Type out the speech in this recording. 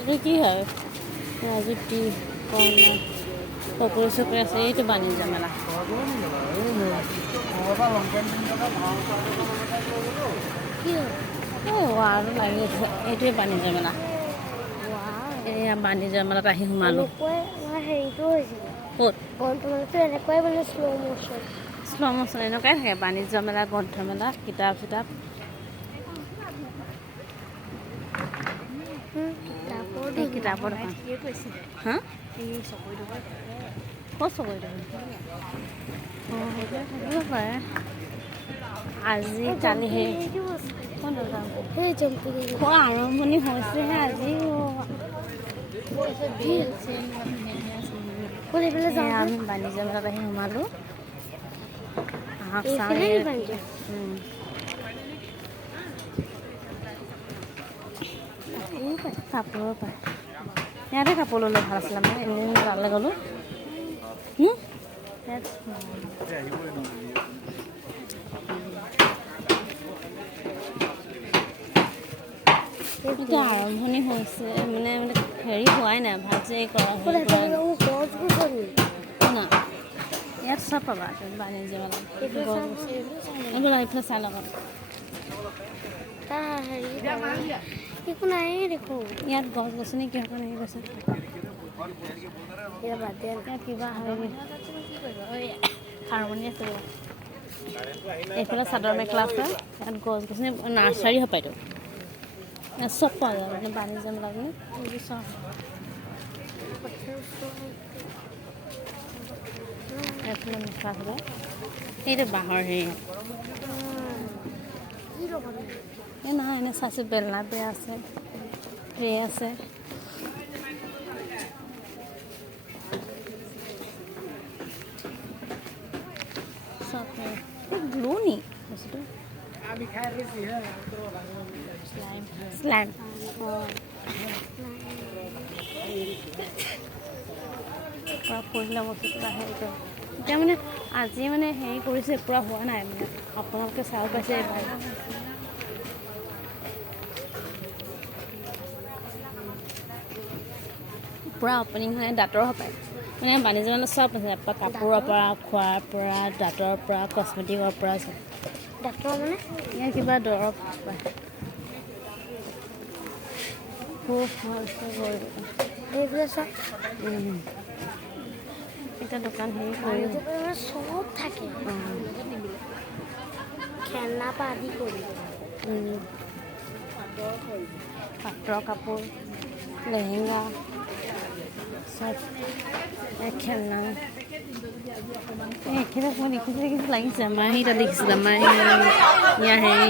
এইটো কি হয় জুতি কম পকৰি চকৰি আছে এইটো বাণিজ্য মেলা আৰু লাগি এইটোৱে বাণিজ্য মেলা এয়া বাণিজ্য মেলাত আহি সোমালোঁ হেৰিটো হৈছিল ক'ত গ্ৰন্থমেলাটো এনেকুৱাই মানে শ্ল' মোচন এনেকুৱাই থাকে বাণিজ্য মেলা গ্ৰন্থমেলা কিতাপ চিতাপ কিতাপৰ দোকান হা ক'ত চকৰি অঁ সেইবিলাক থাকিব পাৰে আজি কালি আৰম্ভণি হৈছেহে আজি আমি বাণিজ্য মেলাত আহি সোমালোঁ কাপোৰৰ পায় ইয়াতে কাপোৰ ল'লে ভাল আছিলে মানে এদিন তালৈ গ'লোঁ এতিয়া আৰম্ভণি হৈছে মানে হেৰি হোৱাই নাই ভালছে কৰা না ইয়াত চব পাবা বাণিজ্য মেলা এইবোৰ এইফালে চাই ল'বা একো নাই দেখোঁ ইয়াত গছ গছনি কিহৰ কাৰণে গৈছে ইয়াত কিবা হেৰি হাৰমনি আছে এইফালে চাদৰ মেখেলা আছে ইয়াত গছ গছনি নাৰ্চাৰী হপায়তো চব পোৱা যায় মানে বাণিজ্য মেলা বুলি চব এইফালে মেখেলা চাদৰ এইটো বাঁহৰ হেৰি এই নহয় এনে চাইছোঁ বেলনা বেয়া আছে ট্ৰে আছে চব গ্লু নি বস্তুটো স্লাইম পৰিলে বস্তুটো হেৰি কৰে এতিয়া মানে আজি মানে হেৰি কৰিছে পূৰা হোৱা নাই মানে আপোনালোকে চাব পাইছে ভাল পূৰা অপেনিং হয় দাঁতৰ হপায় মানে বাণিজ্য মেলা চব আছে কাপোৰৰ পৰা খোৱাৰ পৰা দাঁতৰ পৰা কচমেটিকৰ পৰা চব ডাক্তৰ মানে ইয়াৰ কিবা দৰৱ পায় খুব এইবিলাক চব এটা দোকান হেৰি কৰি চব থাকে খেলনা পৰা আদি কৰি পাটৰ কাপোৰ লেহেংগা চব খেলনা এইখিনি মই দেখিছোঁ লাগিছে আমাৰ সেইটা দেখিছিল আমাৰ ইয়াৰ হেৰি